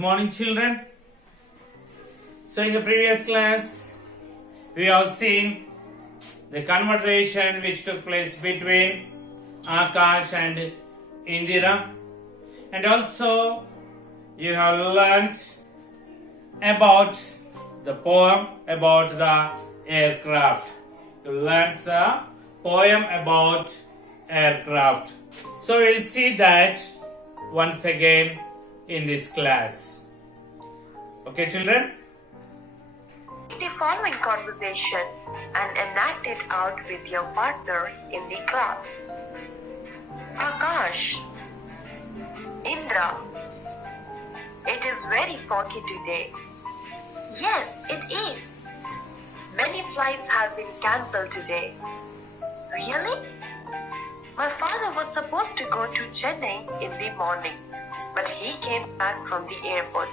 Morning, children. So in the previous class we have seen the conversation which took place between Akash and Indira, and also you have learnt about the poem about the aircraft. You learnt the poem about aircraft. So we'll see that once again in this class. Okay, children? The following conversation and enact it out with your partner in the class. Akash, Indra, it is very foggy today. Yes, it is. Many flights have been cancelled today. Really? My father was supposed to go to Chennai in the morning, but he came back from the airport.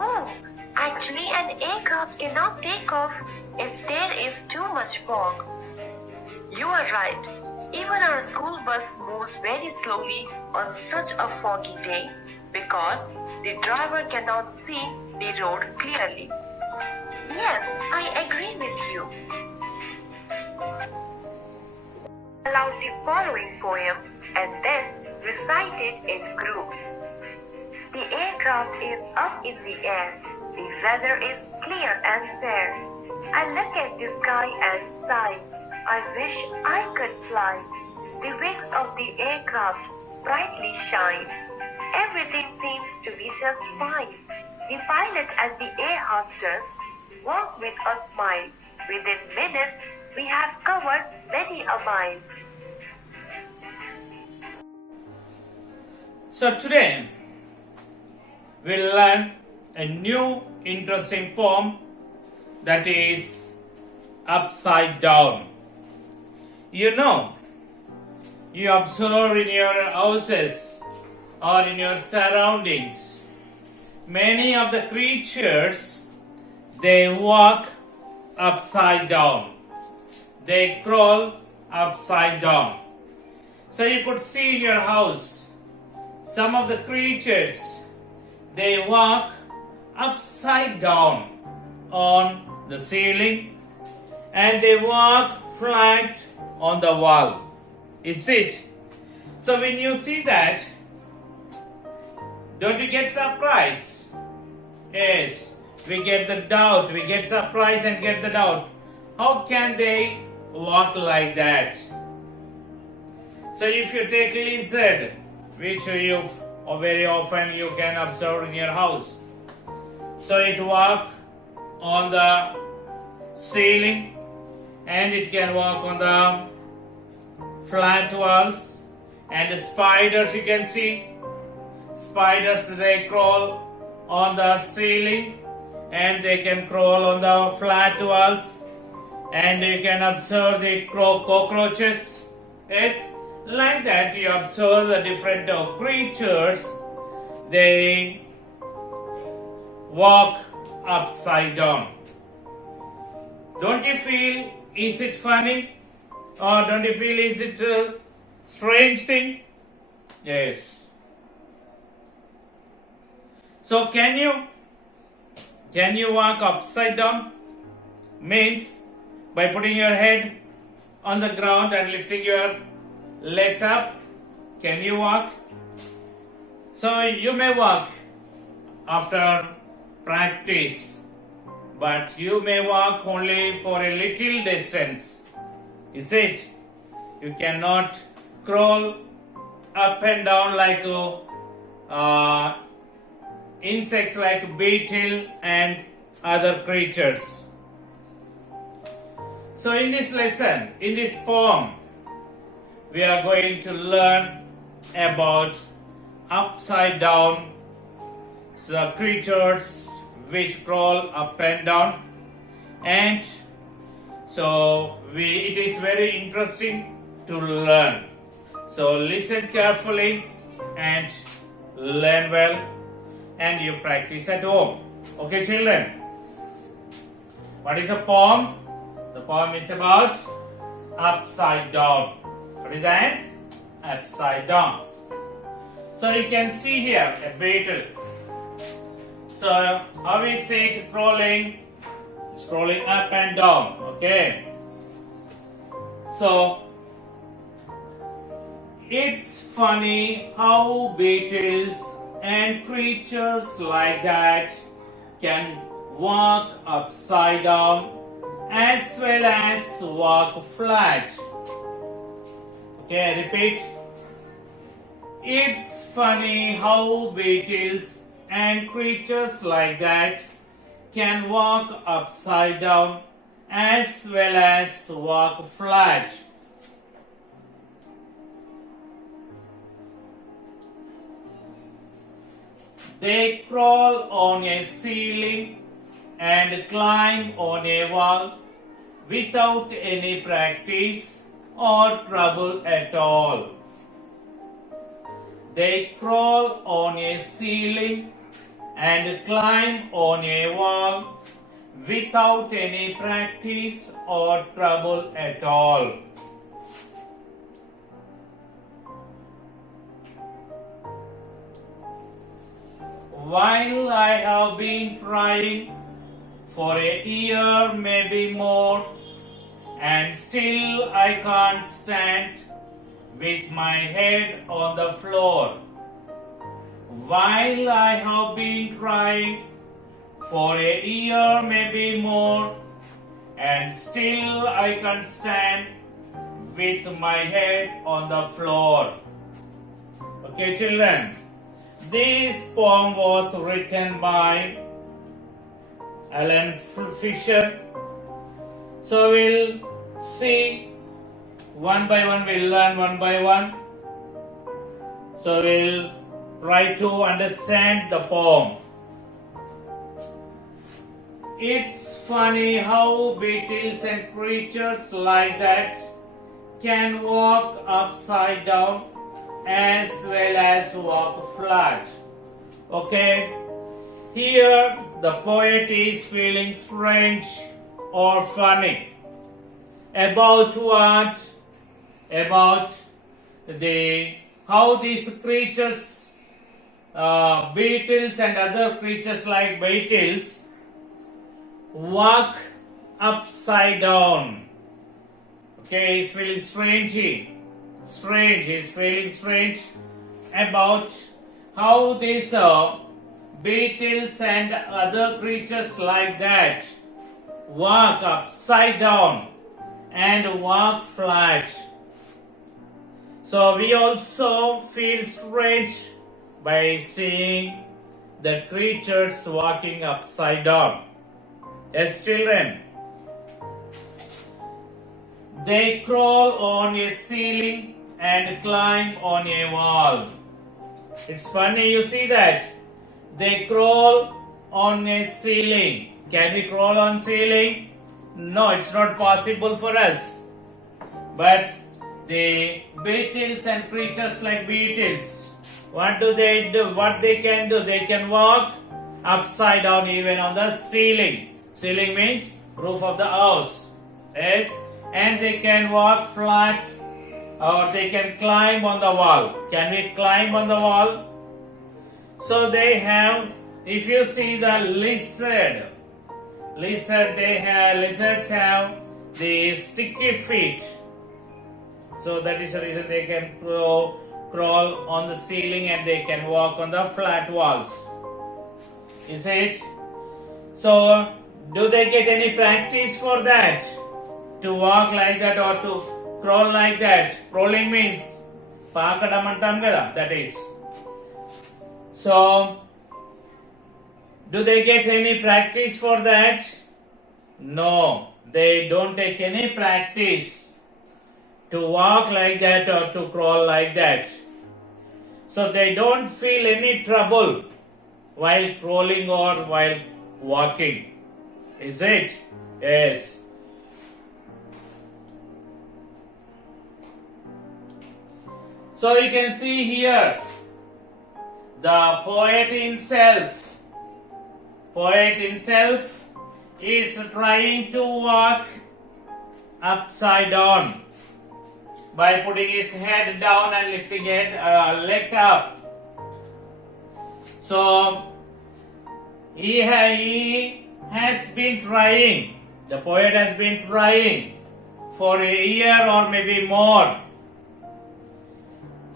Oh, actually an aircraft cannot take off if there is too much fog. You are right. Even our school bus moves very slowly on such a foggy day because the driver cannot see the road clearly. Yes, I agree with you. Aloud the following poem and then recite it in groups. The aircraft is up in the air. The weather is clear and fair. I look at the sky and sigh. I wish I could fly. The wings of the aircraft brightly shine. Everything seems to be just fine. The pilot and the air hostess walk with a smile. Within minutes, we have covered many a mile. So today we'll learn a new interesting poem that is Upside Down. You know, you observe in your houses or in your surroundings, many of the creatures, they walk upside down. They crawl upside down. So you could see in your house, some of the creatures, they walk upside down on the ceiling and they walk flat on the wall. Is it? So when you see that, don't you get surprised? Yes, we get the doubt. We get surprised and get the doubt. How can they walk like that? So if you take lizard, which you very often you can observe in your house. So it walk on the ceiling and it can walk on the flat walls. And spiders, you can see, spiders, they crawl on the ceiling and they can crawl on the flat walls. And you can observe the cockroaches. Yes, like that you observe the different creatures. They walk upside down. Don't you feel, is it funny? Or don't you feel, is it a strange thing? Yes. So can you walk upside down? Means by putting your head on the ground and lifting your legs up. Can you walk? So you may walk after practice, but you may walk only for a little distance. Is it? You cannot crawl up and down like insects like beetle and other creatures. So in this lesson, in this poem, we are going to learn about upside down, the creatures which crawl up and down, and so it is very interesting to learn. So listen carefully and learn well, and you practice at home. Okay, children? What is a poem? The poem is about upside down. What is that? Upside down. So you can see here a beetle. So how is it crawling? It's crawling up and down. Okay. So it's funny how beetles and creatures like that can walk upside down as well as walk flat. Okay, repeat. It's funny how beetles and creatures like that can walk upside down as well as walk flat. They crawl on a ceiling and climb on a wall without any practice or trouble at all. They crawl on a ceiling and climb on a wall without any practice or trouble at all. While I have been trying for a year, maybe more, and still I can't stand with my head on the floor. While I have been trying for a year, maybe more, and still I can't stand with my head on the floor. Okay, children. This poem was written by Alan Fisher. So we'll see one by one, we'll learn one by one. So we'll try to understand the poem. It's funny how beetles and creatures like that can walk upside down as well as walk flat. Okay, here the poet is feeling strange or funny about what? About how these creatures, beetles and other creatures like beetles, walk upside down. Okay, he's feeling he's feeling strange about how these beetles and other creatures like that walk upside down and walk flat. So we also feel strange by seeing the creatures walking upside down. As children, they crawl on a ceiling and climb on a wall. It's funny, you see that? They crawl on a ceiling. Can we crawl on ceiling? No, it's not possible for us. But the beetles and creatures like beetles, what do? What they can do? They can walk upside down even on the ceiling. Ceiling means roof of the house. Yes? And they can walk flat or they can climb on the wall. Can we climb on the wall? So they have, if you see the lizards have the sticky feet. So that is the reason they can crawl on the ceiling and they can walk on the flat walls. Is it? So do they get any practice for that? To walk like that or to crawl like that? Crawling means paakadam antam kada, that is. So do they get any practice for that? No, they don't take any practice to walk like that or to crawl like that. So they don't feel any trouble while crawling or while walking. Is it? Yes. So you can see here the poet himself is trying to walk upside down by putting his head down and lifting legs up. So He has been trying. The poet has been trying for a year or maybe more.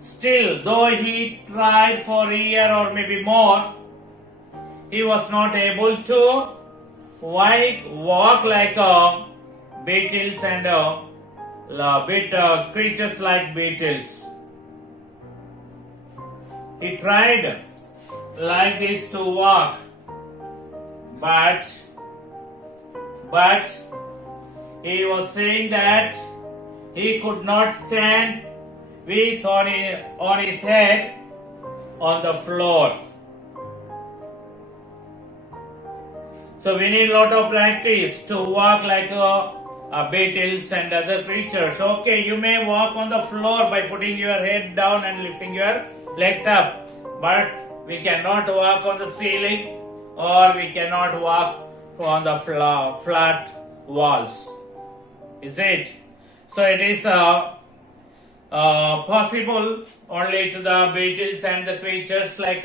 Still, though he tried for a year or maybe more, he was not able to walk like beetles and creatures like beetles. He tried like this to walk, but he was saying that he could not stand with on his head on the floor. So we need a lot of practice to walk like beetles and other creatures. Okay, you may walk on the floor by putting your head down and lifting your legs up, but we cannot walk on the ceiling or we cannot walk on the flat walls. Is it? So it is possible only to the beetles and the creatures like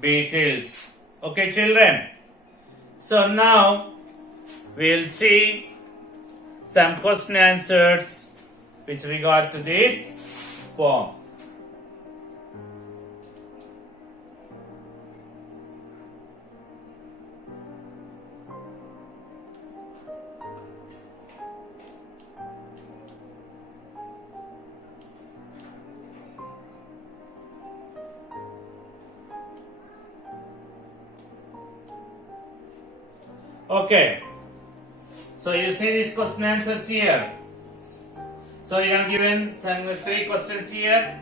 beetles. Okay, children. So now we'll see some question answers with regard to this poem. Okay, so you see these question answers here. So you have given some 3 questions here.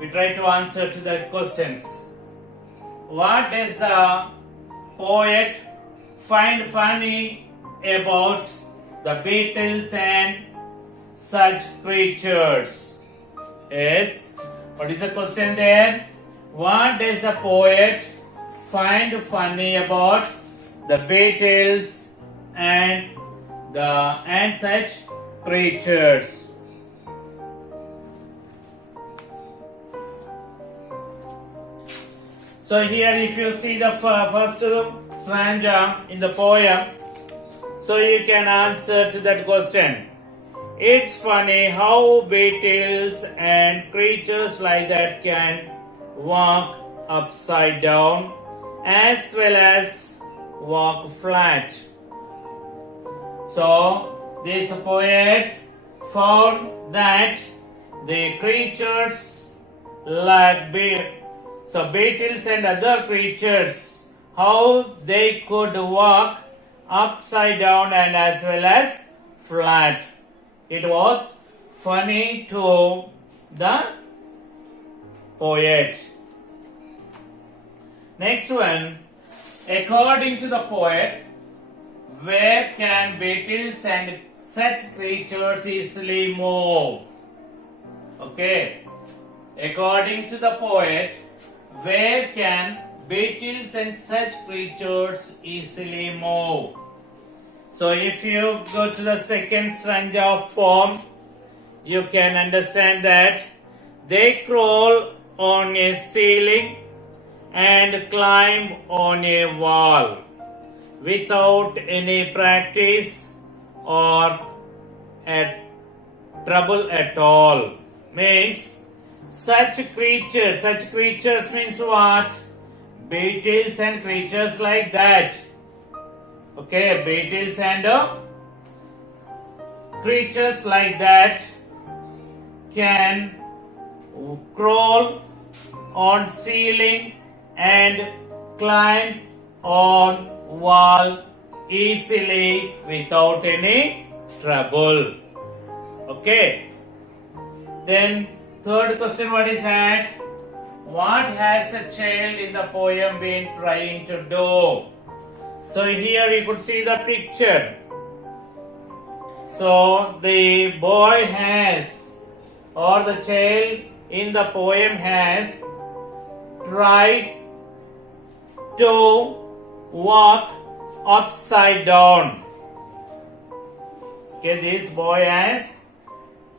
We try to answer to the questions. What does the poet find funny about the beetles and such creatures? Yes. What is the question there? What does the poet find funny about the beetles and such creatures? So here if you see the first stanza in the poem, so you can answer to that question. It's funny how beetles and creatures like that can walk upside down as well as walk flat. So this poet found that the creatures like beetles and other creatures, how they could walk upside down and as well as flat. It was funny to the poet. Next one. According to the poet, where can beetles and such creatures easily move? Okay. According to the poet, where can beetles and such creatures easily move? So if you go to the second stanza of poem, you can understand that they crawl on a ceiling and climb on a wall without any practice or trouble at all. Means such creatures means what? Beetles and creatures like that. Okay, beetles and creatures like that can crawl on ceiling and climb on wall easily without any trouble. Okay. Then third question, what is that? What has the child in the poem been trying to do? So here you could see the picture. So the boy has, or the child in the poem has tried to walk upside down. Okay, this boy has,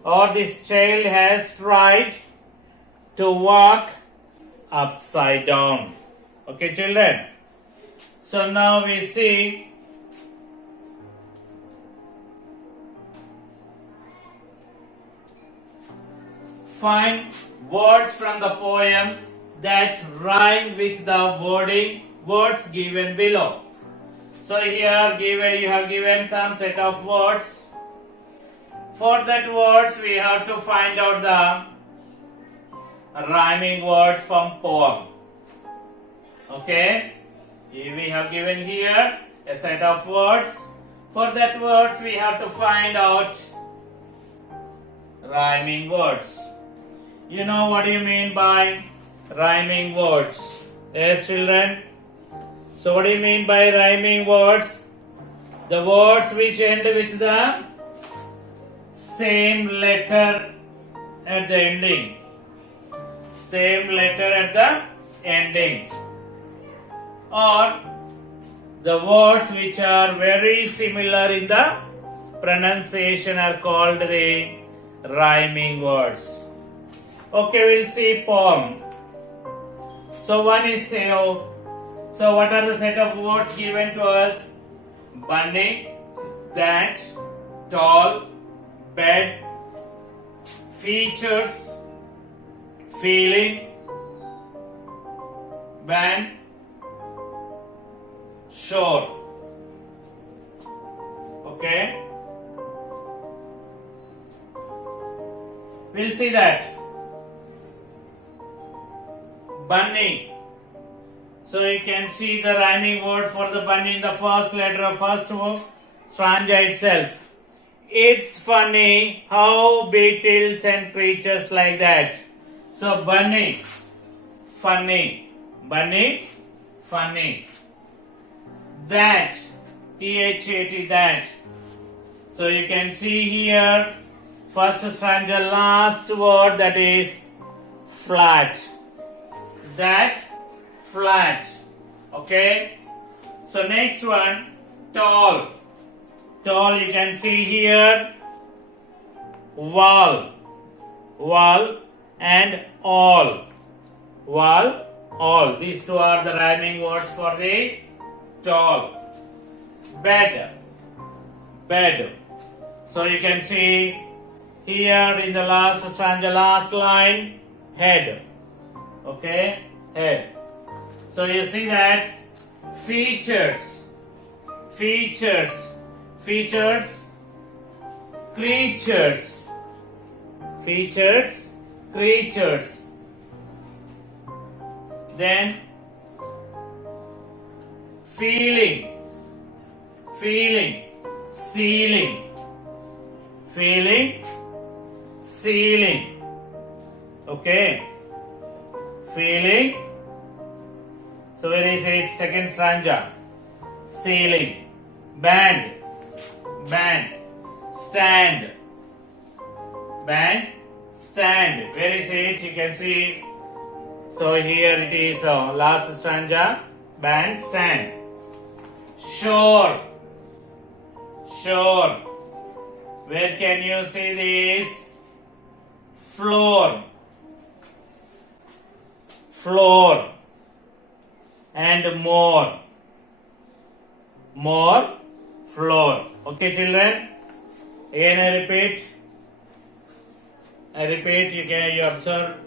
or this child has tried to walk upside down. Okay, children. So now we see find words from the poem that rhyme with the words given below. So here you have given some set of words. For that words we have to find out the rhyming words from poem. Okay? We have given here a set of words. For that words we have to find out rhyming words. You know what do you mean by rhyming words? Yes, children? So what do you mean by rhyming words? The words which end with the same letter at the ending. Same letter at the ending. Or the words which are very similar in the pronunciation are called the rhyming words. Okay, we'll see poem. So one is so what are the set of words given to us? Bunny, that, tall, bed, features, feeling, band, shore. Okay? We'll see that. Bunny. So you can see the rhyming word for the bunny in the first letter of first stanza itself. It's funny how beetles and creatures like that. So bunny, funny. Bunny, funny. That, T-H-A-T, that. So you can see here, first stanza, last word, that is flat. That, flat. Okay. So next one, tall. Tall, you can see here, wall. Wall and all. Wall, all. These two are the rhyming words for the tall. Bed. Bed. So you can see here in the last stanza, last line, head. Okay, head. So you see that features, features, features, creatures, features, creatures. Then feeling, feeling, ceiling, feeling, ceiling. Okay. Feeling. So where is it? Second stanza. Ceiling. Band. Band. Stand. Band. Stand. Where is it? You can see. So here it is last stanza. Band. Stand. Shore. Shore. Where can you see this? Floor. Floor. And more. More. Floor. Okay, children? Again I repeat. You observe.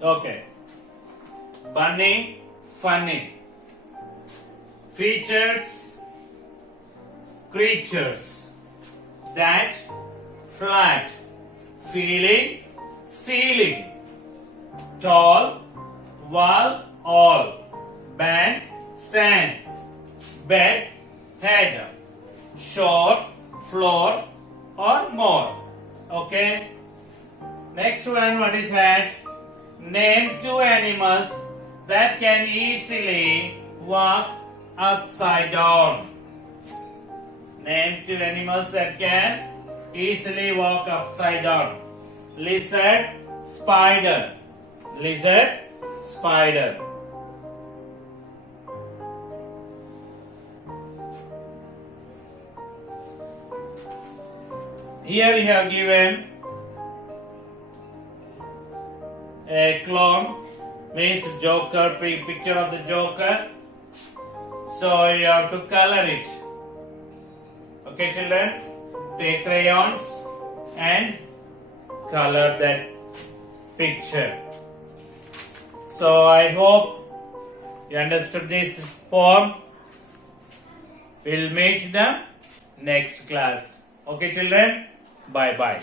Okay. Bunny, funny. Features, creatures. That, flat. Feeling, ceiling. Tall, wall, all. Band, stand. Bed, head. Shore, floor, or more. Okay. Next one, what is that? Name two animals that can easily walk upside down. Name two animals that can easily walk upside down. Lizard, spider. Lizard, spider. Here you have given a clown, means Joker, picture of the Joker. So you have to color it. Okay, children? Take crayons and color that picture. So I hope you understood this poem. We'll meet the next class. Okay, children? Bye bye.